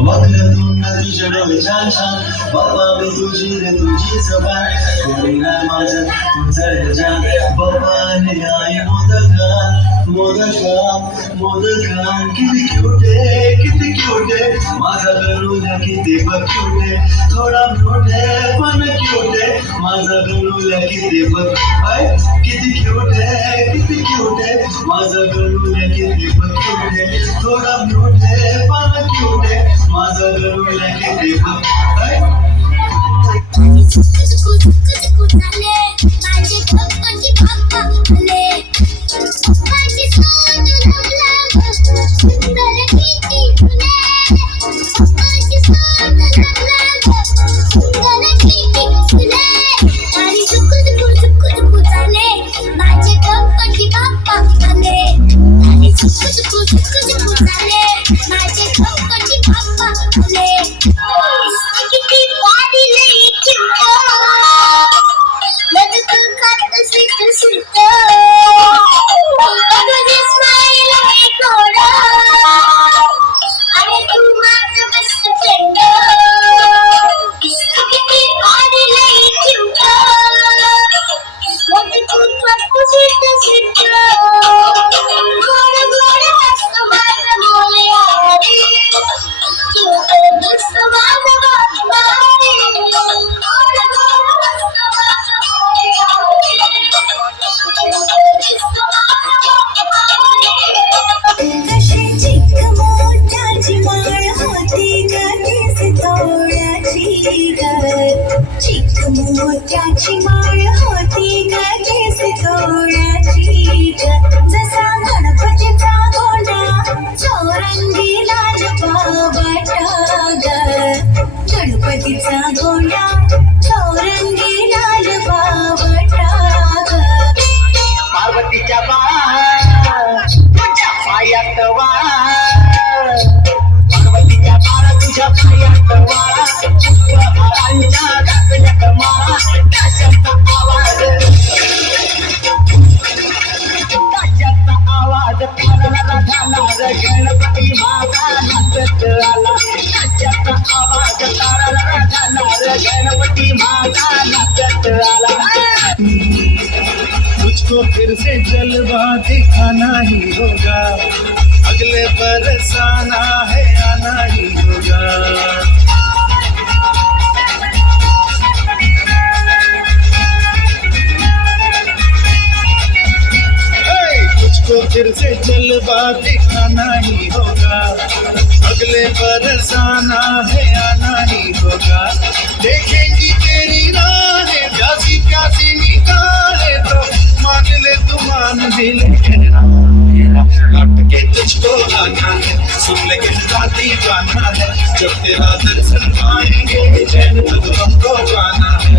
वक्रतुंड तुझे डोळे छान छान बाबा मी तुझी रे तुझी जबान करीना माझं तुझं जान बाबा आणि आई मोदकान किती क्यूट आहे किती क्यूट आहे माझा गणूला किती बघ क्यूट आहे थोडा म्यूट आहे पण क्यूट आहे माझा गणूला किती बघ किती क्यूट आहे किती क्यूट आहे माझा गणूला किती बघ क्यूट आहे थोडा म्यूट आहे पण क्यूट आहे माझा गणूला किती बघ मोत्याची माळ होती ग केस थोड्याची जसा गणपतीचा गोंडा चौरंगी लाल बावट ग गणपतीचा गोंडा चौरंगी लाल बावट ग पार्वतीच्या बाळा तुझ्या पायात वाळा पार्वतीच्या बाळा तुझ्या पायात वाळा हारांच्या घातल्यात माळा ताशाचा आवाज थांबला झाला गणपती माझा नाचत आला ताशाचा आवाज तारला झाला गणपती माझा नाचत आला तुझको फिर से जलवा दिखाना ही होगा अगले बरस आना है आना ही होगा तुझको फिर से जलवा दिखाना ही होगा अगले बरस आना है आना ही होगा देखेंगी तेरी राहें प्यासी प्यासी निगाहें तो मान ले तू मान भी ले लौट के तुझको आना है सुन ले कहता दीवाना है जब तेरा दर्शन पाएंगे चैन तब हमको पाना है